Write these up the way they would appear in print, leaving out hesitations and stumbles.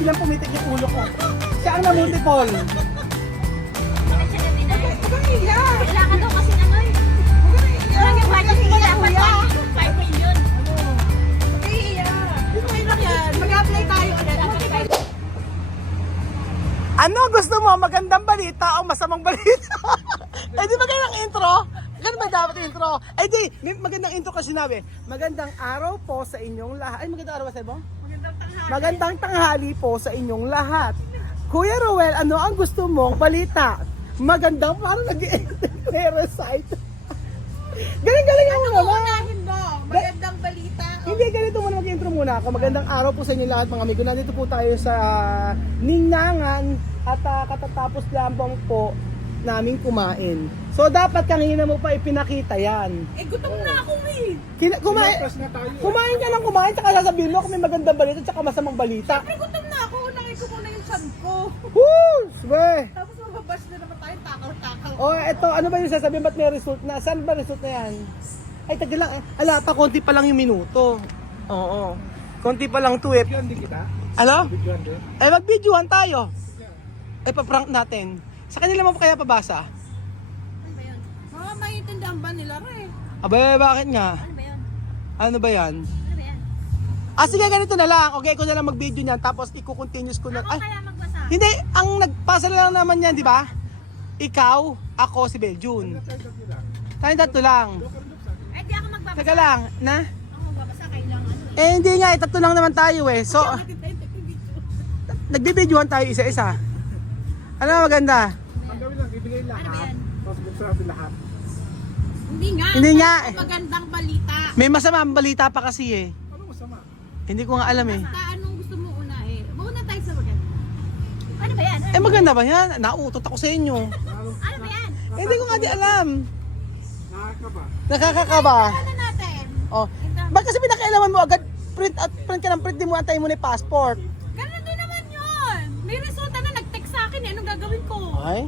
bilang pumitik yung ulo ko. Siya ang na-multiple. Bakit siya na-deny? Huwag kang iya. Wala ka daw kasi ano eh. Huwag kang iya. Parang yung budget Huwag niya kang dapat iya. 5 million. Huwag kang iya. Okay lang yan. Mag-apply tayo ulit. Ano gusto mo? Magandang balita o masamang balita? Eh di magandang intro? Ganun ba dapat intro? Eh di, magandang intro kasi sinabi. Magandang araw po sa inyong lahat. Ay, magandang araw ba sa mo? Magandang tanghali. Magandang tanghali po sa inyong lahat. Kuya Roel, ano ang gusto mong balita? Magandang, parang nag-recite. Galing-galing mo naman. Unahin mo. Magandang balita. Hindi, ganito muna mag-intro muna ako. Magandang araw po sa inyo lahat mga amigo. Nandito po tayo sa Ninangan at katatapos lamang po namin kumain. So dapat kanina mo pa ipinakita yan. Eh, gutom na ako eh. Kumain ka ng kumain, tsaka sasabihin mo kung may magandang balita tsaka masamang balita. Siyempre, gutom na ako. Unahin ko muna yung chan ko. Woo! Swe! Tapos mababash na naman tayo. Takaw-takaw. Oh, eto, ano ba yung sasabihin? Ba't may result na? Saan ba result na yan? Ay, taga lang. Ala, pa, konti pa lang yung minuto. Oo. Konti pa lang to eh. Ano? Eh, mag-videohan tayo. Eh, pa-prank natin. Sa kanila mo kaya pabasa? Ano ba yun? Mga maiintindihan ba nila rin? Abay, bakit nga? Ano ba yun? Ano ba yan? Ano ba yan? Ah, sige, ganito na lang. Okay, ko na lang mag-video niyan. Tapos, i-continuous ko na. Ako Ay, kaya magbasa. hindi. Ang nagpasa lang naman yan, di ba? Ikaw, ako, si Beljun. Tayong tatlo lang. Eh, di ako magbabasa. Teka lang, na? Ako magbabasa, kailangan. Eh, hindi nga. Tatlo lang naman tayo eh. So, nagbibidyohan tayo isa-isa. Ano ang maganda? Ano ba yan? Hindi nga. Hindi nga. Magandang balita. May masamang balita pa kasi eh. Hindi ko nga alam eh. Basta anong gusto mo unahin? Muna tayo sa maganda. Ano ba yan? Eh maganda ba yan? Nauutot ako sa inyo. Ano ba yan? Eh, hindi ko nga di alam. Nakakakaba. Ano natin? Oh. Ba't kasi pinakailaman mo agad print at print ka ng print, di mo antayin mo na yung passport? Ganun din naman yun. May resulta na nag-text sa akin eh. Anong gagawin ko? Ay?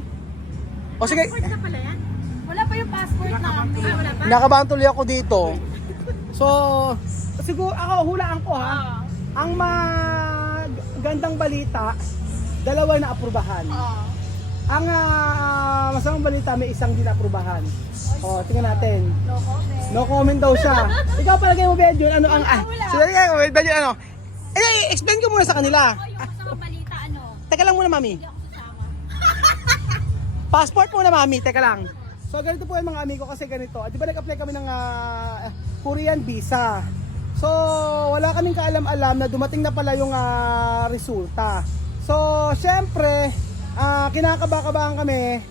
O sige, Passport na pala yan? Wala pa yung passport namin. Wala pa? nakabahan tuloy ako dito. So, siguro ako hulaan ko ha. Ang magandang balita, dalawa na aprubahan. Ang masamang balita, may isang din aprubahan. O, tingnan natin. No comment. No comment daw siya. Ikaw palagay mo, Benjun, ano ang... Wala. So, palagay mo, Benjun, ano? Eh, explain ko muna sa kanila. Ako yung masamang balita, ano? Teka lang muna, mami. Hindi ako sasama. Passport muna, mami. Teka lang. So, ganito po yung mga amigo kasi ganito. Di ba nag-apply kami ng Korean visa? So, wala kaming kaalam-alam na dumating na pala yung resulta. So, syempre, kinakaba-kabahan kami.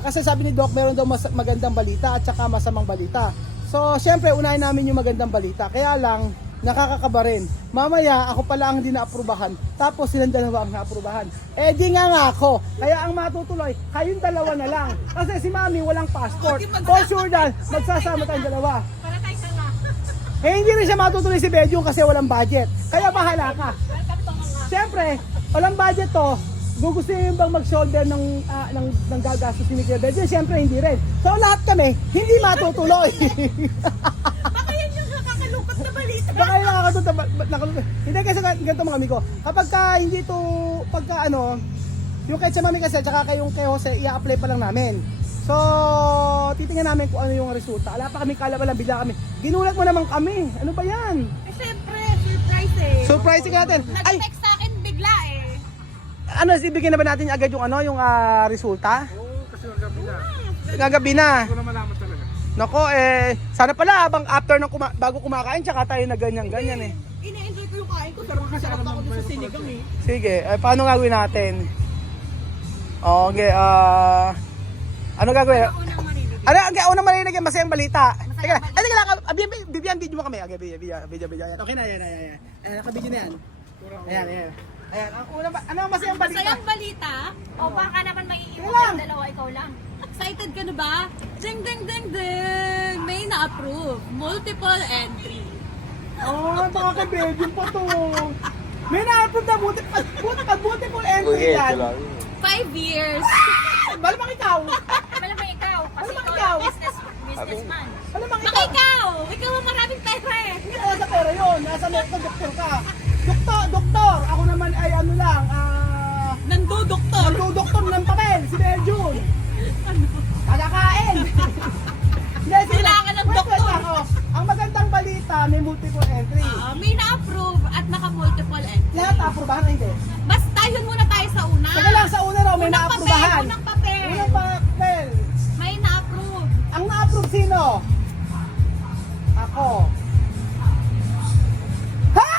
Kasi sabi ni Doc, meron daw magandang balita at saka masamang balita. So, syempre, unahin namin yung magandang balita. Kaya lang, nakakakaba rin. Mamaya, ako pala ang hindi na-aprubahan. Tapos silang dalawa ang na-aprubahan. Eh di nga ako. Kaya ang matutuloy, kayong dalawa na lang. Kasi si Mami walang passport. For sure dahil magsasama tayong dalawa. Para tayo sama. Eh hindi rin siya matutuloy si Bedyo kasi walang budget. Kaya bahala ka. Siyempre, walang budget to. Gugustuhin bang mag-shoulder ng gagastos ni Kuya Bedyo? Siyempre hindi rin. So lahat kami, hindi matutuloy. Baka yan yung nakakalungkot na balita. Baka yung nakakatuta. Hindi kasi ganito mga amigo. Kapag hindi to, pagka ano, yung kahit sa Mami kasi, tsaka kayong kay Jose, i-apply pa lang namin. So, titingnan namin kung ano yung resulta. Wala pa kami kalabalang, bigla kami. Ginulat mo naman kami. Ano ba yan? Eh, syempre, surprise eh. Surprising natin. Ay, Nag-text sa akin bigla eh. ano, ibigyan na ba natin agad yung ano, yung resulta? Oo, kasi ang gabi na. Gagabi na. Hindi ko na malaman talaga. Nako, sana pala habang after ng bago kumakain, tsaka tayo na ganyan eh. Ina-enjoy ko yung kain ko. Pero kasi ako ako sa sinigang eh. Sige, paano gagawin natin? Okay, ano gagawin? Unang marinig. Ano, ang unang marinig yung masayang balita. Teka, balita. teka lang, bibigyan video mo kami. Okay, video. Okay na, yan. Nakabidyo na yan. Ayan. Ayan, ang una ba, ano ang masayang balita? Masayang balita. O baka naman maiiwan Kailan? yung dalawa, ikaw lang. Excited ka na ba? Ding ding ding ding! May na-approve. Multiple entry. Oh, baka kay Belgium pa to. May na-approve na multiple entry yan. 5 years. Malamang ikaw. Malamang ikaw, kasi Malamang ikaw ikaw. businessman. Malamang Baka ikaw. ikaw! Ikaw ang maraming pera eh. Hindi ka nasa pera yun. Nasa medical doktor ka. Doktor, ako naman ay ano lang. naaprubahan o hindi? Basta yun muna tayo sa una. Teka lang, sa una raw may Unang naaprubahan. Unang papel. Unang papel. May na-approve. Ang na-approve sino? Ako. Ha!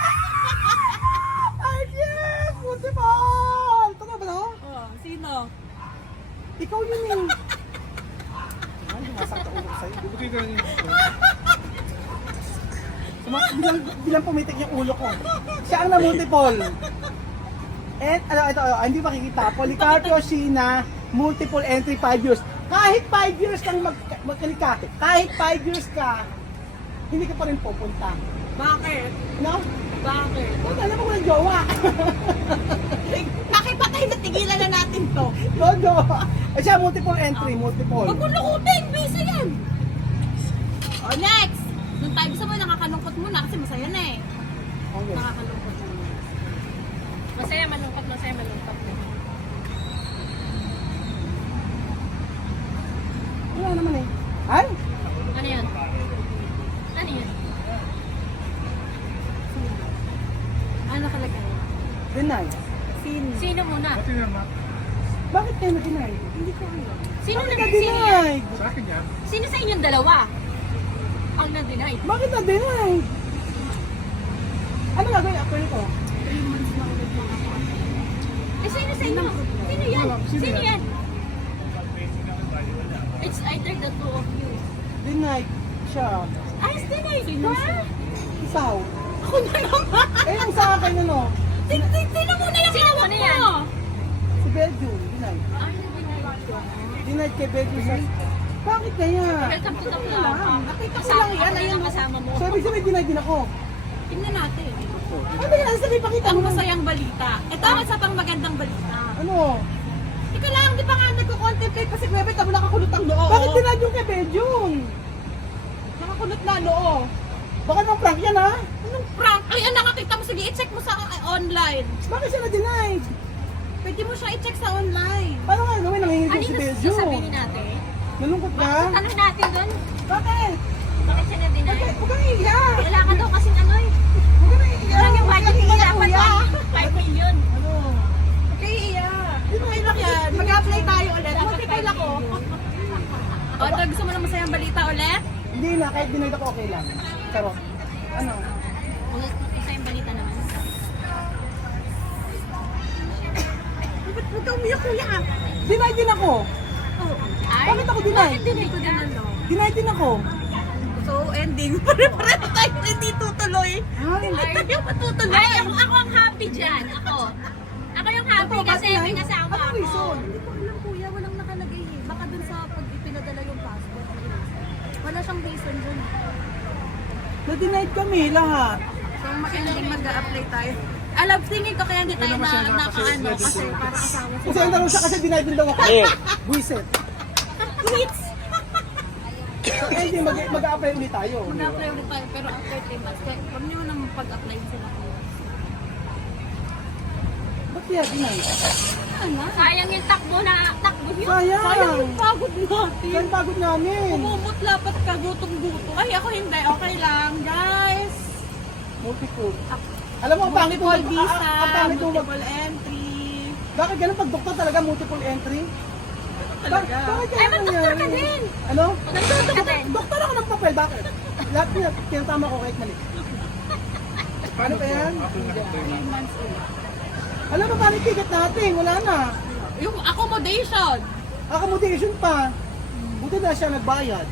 Ay, yes! Buti pa! Tama ba no? Oh, sino? Ikaw yun eh. Ay, masakta ulo sa'yo. Bubugay ka lang yun. Bilang pumitik yung ulo ko. Siya ang na-multiple. And, ito, hindi makikita. Policarpio Sheena, multiple entry 5 years. Kahit 5 years kang magkalikate, kahit 5 years ka, hindi ka pa rin pupunta. Bakit? No? Bakit? Puta, alam mo walang jowa. Bakit ba tayo natigilan na natin to? No jowa. Eh siya, multiple entry, multiple. Huwag mo lukutin, bisa yan. O, next. Nung tayo gusto mo, nakakalungkot muna kasi masaya na eh. Okay. Nakakalungkot na. Masaya, malungkot, masaya, malungkot. Wala naman eh. Ay? Ano yun? Ano yun? Ano nakalagay? Deny. Sino? Sino muna? Pati naman. Bakit kayo na-deny? Hindi ko alam. Sino Bakit na-deny? na-deny? Sa akin yan. Sino sa inyong dalawa? Ang na-deny. Bakit na-deny? Ano gagawin after ito? 3 months na ulit mga ako. Eh, sino sa inyo? Sino yan? Sino Sino yan? yan? It's either the two of you. Denied siya. Ay, denied ka? Isaw. Ako na naman! Eh, yung sa akin ano? Sino muna yung Sino hawak muna yan? mo? Si Belgium. Denied. Ay, na-deny ko. Denied kay Belgium sa... Bakit kaya? Welcome to the club. Nakita ko lang yan. Ayun, kasama mo. So, ibig sabihin, denied din ako. tingnan natin. Ano yan? Sabi, pakita Ang mo. masayang balita. Ito ang isa pang magandang balita. Ano? Ika lang, di ba nga nagko-contemplate kasi Kuwebe, tamo nakakulot ang noo. Bakit denied yung kay Belgium? Nakakulot na noo. Baka nang prank yan ha? Anong prank? Ay, nakakita mo. Sige, i-check mo sa online. Bakit siya na-denied? Pwede mo siya i-check sa online. Paano nga gawin? Nanginginig Ano si yung Belgium. sasabihin natin? Nalungkot ka? Tanong natin doon. Bakit? Bakit siya na-deny? Huwag kang iiyak. Wala ka daw kasing ano eh. Huwag kang iiyak. Lang yung budget mo Iiyak, dapat kuya. 5 million. Ano? Kaya, okay lang yan. Mag-apply tayo ulit. Multiple ako. O, ito, gusto mo na masayang balita ulit? Hindi na, kahit denied ako okay lang. Pero, ano? Isa yung balita naman. Huwag ka umiyak, kuya. Denied din ako. Ay, Bakit ako denied? Bakit din ko din ano? Denied din ako. So, ending. Pare-pareho tayo hindi tutuloy. Ha? Hindi tayo matutuloy. Ay, ako ang happy dyan. Ako yung happy kasi may kasama Anong ako. reason? Hindi ko alam, kuya. Walang nakalagay eh. Baka dun sa pag ipinadala yung passport. Wala siyang reason dun. Na-denied kami lahat. So, ending mag-a-apply tayo. Alam, tingin ko kaya hindi tayo nakaano kasi para kasama si Kasi ang tanong siya kasi denied din daw ako. Buisit. Tweets! So, hindi, mag-a-apply ulit tayo. Mag-apply ulit tayo pero after 3 months. Kaya huwag niyo nang pag-apply sila. Ba't kaya denied? Ano? Sayang yung takbo nyo. Sayang! Sayang yung pagod natin. Saan pagod namin? Umumutla pa't ka gutom-gutom. Ay, ako hindi. Okay lang, guys. Multiple. Alam mo, ang pangit mo Multiple visa, ang pangit mo multiple entry. Bakit ganun pag doktor talaga multiple entry? Talaga. Bakit Ay, kaya mag-doktor ka nangyari? din. Ano? Mag-doktor ka din. Doktor ako ng papel, bakit? Lahat niya, tinatama ko kahit mali. Paano ba yan? Ako na 3 months ulit. Alam mo, paano yung ticket natin? Wala na. Yung accommodation. Accommodation pa. Buti na siya nagbayad.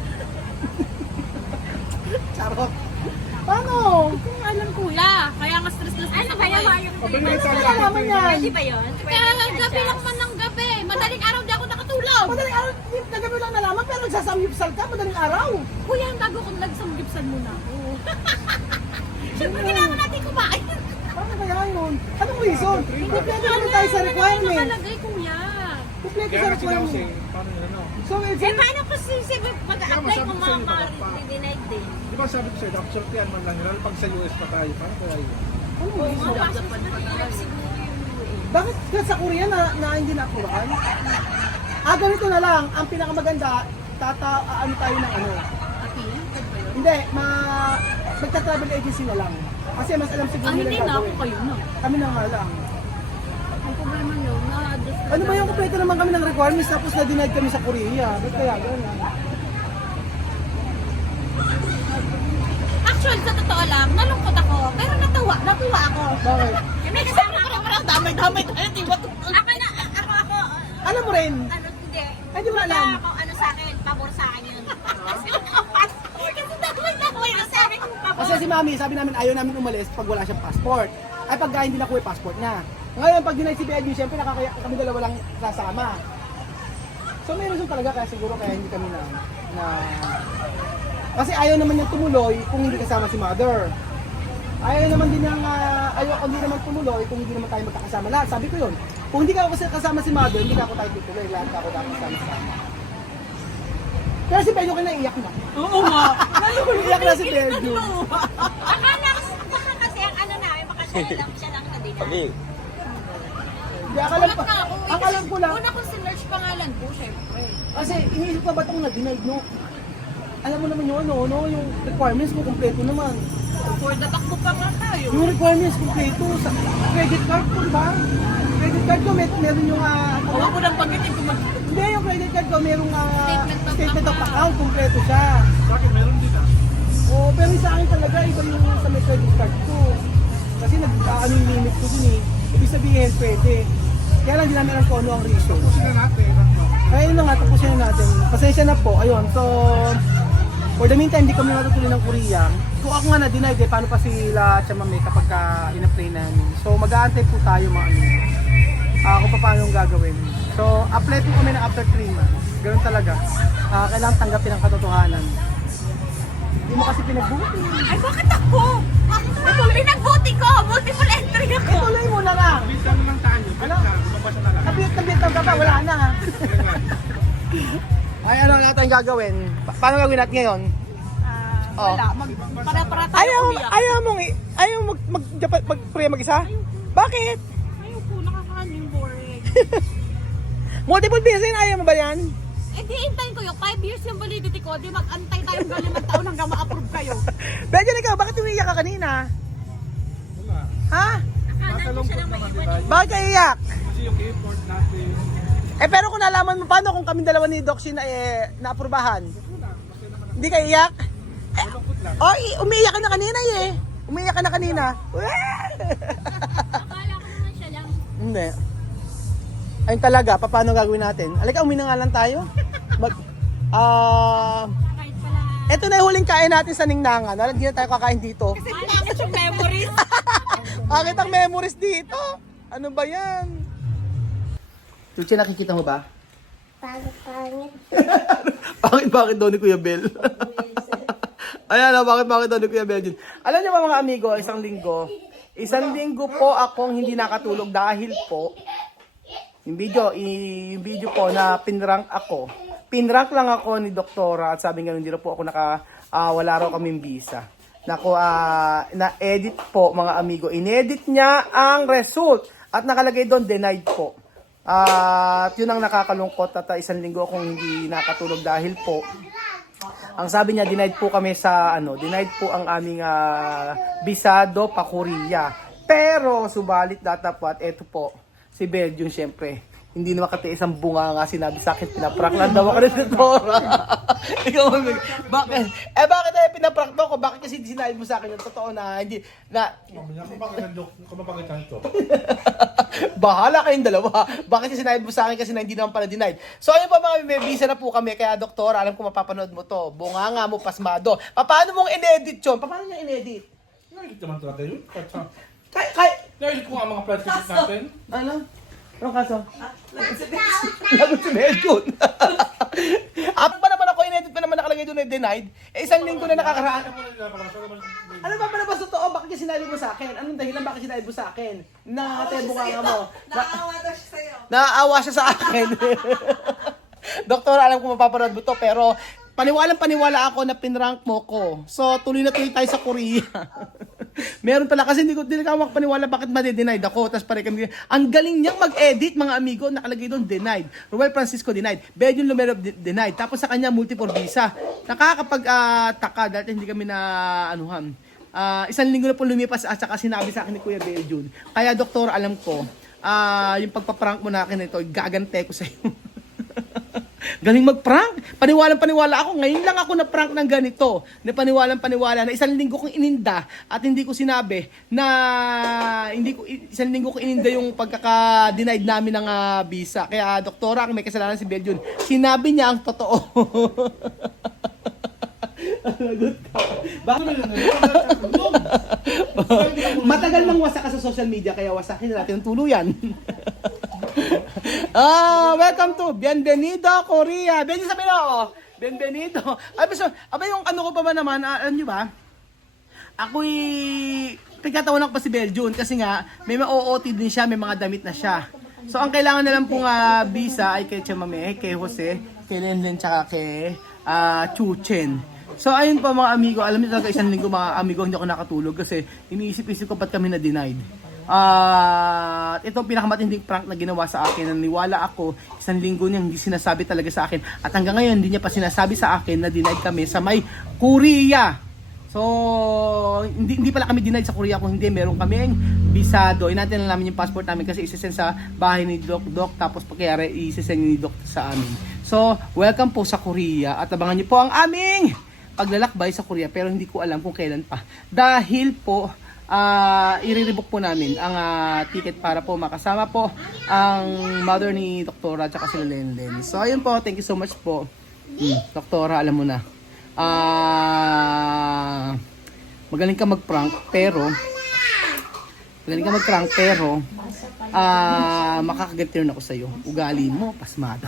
Charot. Paano? Hindi ko alam, kuya. Kaya nga stress-stress Ano ako ba yun? eh. Yung Pabili Paano tayo mo ng nalaman yan? Pwede ba yun? Kaya gabi lang man ng gabi. Madaling araw di ako nakatulog. Madaling araw, nagabi lang nalaman, pero nagsasamyupsal ka, madaling araw. Kuya, ang bago kong nagsamgipsan muna ako. Siyempre, kailangan natin kumain. Paano kaya yun? Anong reason? Kompleto naman tayo sa Ano requirement. nakalagay, kuya? Kompleto Kaya sa nga sinaw requirement. paano yun ano? So, it's Eh, paano kung mag-apply Kaya kung masabi ko mga sa'yo, denied din? Di ba sabi ko sa'yo, sortihan man lang, lalo pag sa US pa tayo, paano kaya yun? anong reason? Mahirap siguro yung UAE. Bakit ka sa Korea na hindi na-approval? Ganito na lang. Ang pinakamaganda, ano tayo ng ano. Appeal? Pwede ba yun? Hindi, magta-travel agency na lang. Kasi mas alam siguro nila Hindi yung na ako gagawin. kayo na. Kami na nga lang. Ang problema nyo, na-address Ano ba yung kompleto naman kami ng requirements tapos na-denied kami sa Korea? Ba't kaya gano'n? Actually, sa totoo lang, nalungkot ako. Pero natuwa ako. Bakit? May kasama ako. Parang damay-damay tayo. Di ba? Ako, Alam mo rin, ano, hindi. Ay, di mo Wala alam. ako, ano sa akin, pabor sa akin yun. Kasi nakapassport. Kasi damay-damay na sabi ko pabor. kasi si Mami, sabi namin ayaw namin umalis pag wala siyang passport. Ay pagka hindi nakuha yung passport niya. Ngayon, pag denied si Benji, syempre nakakaya kami dalawa lang sasama. So may reason talaga kaya siguro kaya hindi kami na kasi ayaw naman niyang tumuloy kung hindi kasama si Mother. Ayaw naman din niyang ayaw hindi naman tumuloy kung hindi naman tayo magkakasama lahat. Sabi ko yun. Kung hindi ka ako kasama si Mother, hindi ka ako tayo tutuloy. Lahat ka ako dapat kasama. Kaya si Pedro kinaiyak na. Oo nga. Iyak na si Pedro. Akala ko baka kasi ang ano namin, baka siya lang na din. Hindi, akalam Ulat pa. na ako. Ang alam ko lang. Una kong sinerch pangalan ko, syempre. Kasi iniisip ko ba itong na-denied, no? Alam mo naman yung yung requirements mo kompleto naman. For the takbo pa nga tayo. Yung requirements kompleto sa credit card ko, di ba? Credit card ko, meron yung Huwag ko nang pagkitin kung hindi, yung credit card ko, merong Statement of account, kompleto siya. Sa akin, meron din Oo, pero yung sa akin talaga, iba yung sa may credit card ko. Kasi ano yung limit ko dun eh. Ibig sabihin, pwede. Kaya lang, hindi namin alam kung ano ang reason. Sila natin. Kaya yun na nga, tapusin na natin. Pasensya na po, ayun. So, for the meantime, hindi kami natutuloy ng Korea. Kung ako nga na-denied, paano pa sila Chamame kapag in-apply namin. So, mag-aantay po tayo mga amigo. Kung paano yung gagawin. So, apply po kami na after 3 months. Ganun talaga. Kailangan tanggapin ang katotohanan. Hindi mo kasi pinagbuti. Ay, bakit ako? Pinagbuti ko! Multiple entry ako! Tuloy mo na lang. Bisa naman tayo. Ano? Lumabas na lang. Nabit ka pa, wala na ha. Ay, ano na tayong gagawin? Paano gagawin natin ngayon? Wala. Para tayo umiyak. Ayaw mag-pray mag-isa? Bakit? Ayaw po, nakakaning boring. Multiple visa yun, ayaw mo ba yan? Eh di, hintayin ko yung 5 years yung validity ko. Di mag-antay tayong 5 taon hanggang ma-approve kayo. Benjan, ikaw, bakit umiiyak ka kanina? Wala. Ha? Akala ko siya lang may iba. Bakit ka iiyak? Kasi yung effort natin. Pero kung nalaman mo, paano kung kami dalawa ni Doc Shin naaprubahan? Hindi ka iiyak? Umiiyak ka na kanina eh. Umiiyak ka na kanina. Akala ko naman siya lang. Hindi. Ayun talaga, paano gagawin natin? Alika, uwi na nga lang tayo. Kahit pala. Ito na yung huling kain natin sa Ningnangan. Hindi na tayo kakain dito. Kasi pangit yung memories. Bakit ang memories dito? Ano ba yan? Chuchi, nakikita mo ba? Bakit daw ni Kuya Bel? Ayan, bakit daw ni Kuya Bel yun? Alam niyo ba mga amigo, isang linggo po akong hindi nakatulog dahil po yung video po na pinrank ako. Pinrank lang ako ni Doktora at sabi nga hindi na po ako wala raw kaming visa. Na-edit po mga amigo. Inedit niya ang result at nakalagay doon denied po. At yun ang nakakalungkot at isang linggo akong hindi nakatulog dahil po ang sabi niya denied po kami denied po ang aming bisado pa Korea. Pero subalit datapat eto po si Belgium syempre hindi na makatiis ang bunga nga sinabi sa akin pinaprank lang daw ako ni Doktora. Ikaw bakit? Bakit tayo pinaprank mo ako? Bakit kasi sinabi mo sa akin yung totoo na hindi na Mamaya kung mapagitan to. bahala kayong dalawa. Bakit kasi sinabi mo sa akin kasi na hindi naman pala denied. So ayun pa mga may visa na po kami kaya Doktora, alam ko mapapanood mo to. Bunga nga mo pasmado. Paano mong in-edit yun? Paano niya in-edit? Nahilit naman talaga yun. Nahilit ko nga mga flight ticket natin. Ano? Anong kaso? Lagot si Medjun. Pa naman ako in-edit pa naman nakalagay doon na denied. Isang linggo na nakakaraan. Ano ba palabas totoo? Bakit kasi sinabi mo sa akin? Anong dahilan bakit sinabi mo sa akin? Nakakatebo nga mo. Nakaawa daw siya sa'yo. Naaawa siya sa akin. Doktor, alam ko mapapanood mo to pero paniwala ako na pinrank mo ko. So tuloy na tuloy tayo sa Korea. Meron pala kasi hindi ka paniwala bakit ma-denied ako. Tapos pare kami, ang galing niyang mag-edit mga amigo, nakalagay doon denied. Ruel Francisco denied. Bedion Lumero denied. Tapos sa kanya multiple visa. Nakakapag-taka dahil hindi kami na anuhan. Isang linggo na po lumipas at saka sinabi sa akin ni Kuya Bedion. Kaya doktor, alam ko, yung pagpa-prank mo na akin ito, gagante ko sa iyo. Galing mag-prank. Paniwalang-paniwala ako. Ngayon lang ako na-prank ng ganito. Na paniwalang-paniwala na isang linggo kong ininda at hindi ko sinabi na isang linggo ko ininda yung pagkaka-denied namin ng visa. Kaya doktora, may kasalanan si Belgian. Sinabi niya ang totoo. Lagot ka. Matagal nang wasak ka sa social media kaya wasakin na natin ang tuluyan. Welcome to Bienvenido Korea. Bienvenido sa Pino. Bienvenido. Abay yung ano ko pa ba naman, alam nyo ba? Ako'y pagkatawan ako pa si Belgian kasi nga may ma-OOT din siya, may mga damit na siya. So ang kailangan na lang pong visa ay kay Chamame, kay Jose, kay Lenlen, tsaka kay Chuchen. So ayun pa mga amigo, alam niyo talaga isang linggo mga amigo hindi ako nakatulog kasi iniisip-isip ko ba't kami na denied. Ito ang pinakamatinding prank na ginawa sa akin. Naniwala ako, isang linggo niya hindi sinasabi talaga sa akin. At hanggang ngayon hindi niya pa sinasabi sa akin na denied kami sa may Korea. So hindi pala kami denied sa Korea kung hindi meron kaming bisado. Inatin lang namin yung passport namin kasi isesend sa bahay ni Doc tapos pagkayari isesend ni Doc sa amin. So welcome po sa Korea at abangan niyo po ang aming paglalakbay sa Korea pero hindi ko alam kung kailan pa. Dahil po i-rebook po namin ang ticket para po makasama po ang mother ni Doktora at sila Lenlen. So ayun po, thank you so much po. Doktora, alam mo na. Magaling ka mag-prank pero makakaget rin ako sa iyo. Ugali mo pasmado.